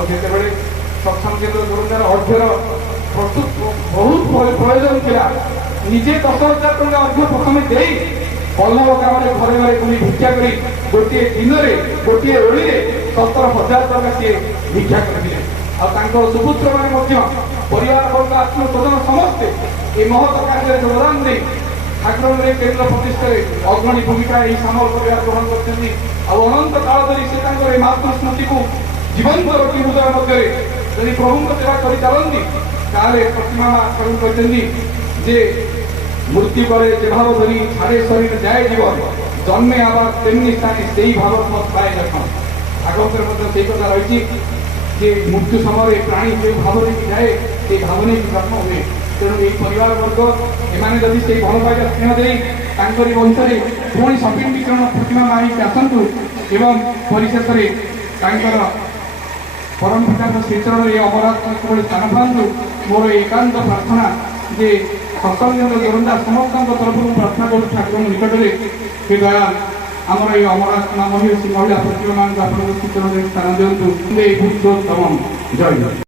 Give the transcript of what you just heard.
आते सत्संग केन्द्र जोरंदार अर्थर बहुत प्रयोजन था निजे 10,000 टका अर्थ प्रथम दे बल्लभ ग्राम घरे घरे बुली भिक्षा कर गोटे दिन में गोटे ओड़ी 17,000 टका सी भिक्षा करते सुपुत्र मैंने परिवार वर्ग आत्मस्वजन समस्ते ये महत कार्य योगदान दे ठाकुर केन्द्र प्रतिष्ठा अग्रणी भूमिका सामल परिवार ग्रहण कर अनंत काल धरी से मातृ स्मृति को जीवन रखी हृदय मध्य यदि प्रभु सेवा कर चलती प्रतिमा कहते जे मृत्यु पर जे भाव धरी छाड़े शरीर जाए जीवन जन्मे आवाज तेमनी स्थाने से ही भाव पाए देख भागवत से कथा रही जे मृत्यु समय प्राणी जो भाव जाए से भाव नहीं जन्म हुए तेणु ये परिवार वर्ग एमाने जदि से भल पाइबा स्नेह दे वंश पुणी सपिंग विकरण प्रतिमा माई आसतु एवं परिशेष परम पिता श्रीचरण ये अमरात्मा स्थान पातु मोर एकांत प्रार्थना जे सत्संग जोरंदार समस्त तरफ प्रार्थना करूँ ठाकुर निकट में दया आमर ये अमरात्मा महिषी महिला प्रतिमा मान श्रीचरण स्थान दिंतु पुरुषोत्तम जय।